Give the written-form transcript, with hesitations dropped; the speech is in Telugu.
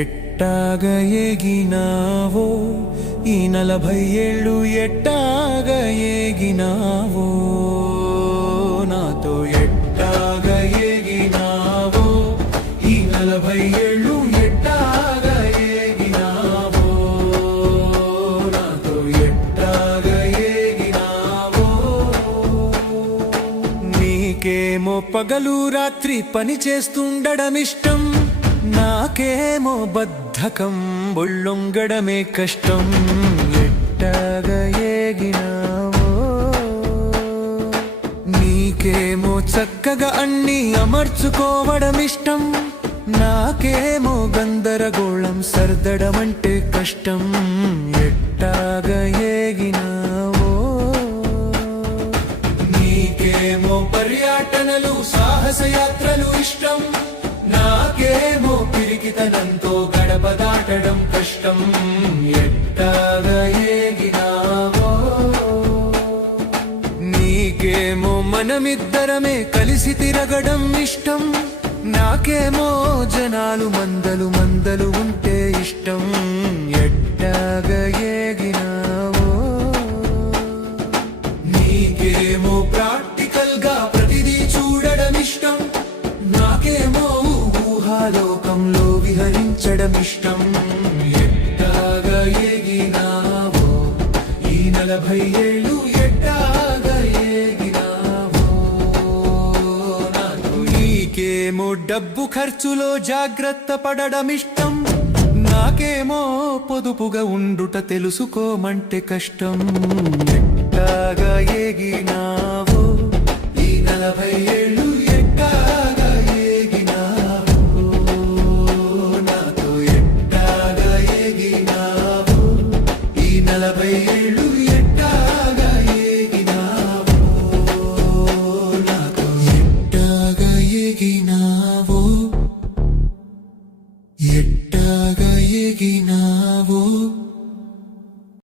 ఎట్టాగ ఎగినావో ఈ 40 ఏళ్ళు ఎట్టాగ ఎగినావో నాతో ఎట్టాగ ఎగినావో ఈ 40 ఏళ్ళు ఎట్టాగ ఎగినావో నాతో ఎట్టాగ ఎగినావో నీకేమో పగలు రాత్రి పని చేస్తుండడం ఇష్టం నాకేమో బద్ధకం బొళ్ళొంగడమే కష్టం ఎట్టాగ ఎగినావో నీకేమో చక్కగా అన్నీ అమర్చుకోవడం ఇష్టం నాకేమో గందరగోళం సర్దడమంటే కష్టం ఎట్టాగ ఎగినావో నీకేమో పర్యటనలు సాహసయాత్రలు ఇష్టం నాకేమో పిరికితనంతో గడప దాటడం కష్టం ఎట్టాగ ఎగినావో నీకేమో మనమిద్దరమే కలిసి తిరగడం ఇష్టం నాకేమో జనాలు మందలు మందలు ఉంటే ఇష్టం ఎట్టాగ ఎగినావో నీకేమో ప్రాక్టికల్ గా ప్రతిదీ చూడడం ఇష్టం నాకేమో ఊహాలోకంలో విహరించడం ఇష్టం ఎట్టాగ ఎగినావో ఈ 40 ఏళ్ళు ఎట్టాగ ఎగినావో నాకు నీకేమో డబ్బు ఖర్చులో జాగ్రత్త పడడం ఇష్టం నాకేమో పొదుపుగా ఉండుట తెలుసుకోమంటే కష్టం ఎట్టాగ ఎగినావో ఈ 40 ఏళ్ళు ఎట్టాగ ఎగినావో నాతో ఎట్టాగ ఎగినావో ఈ 40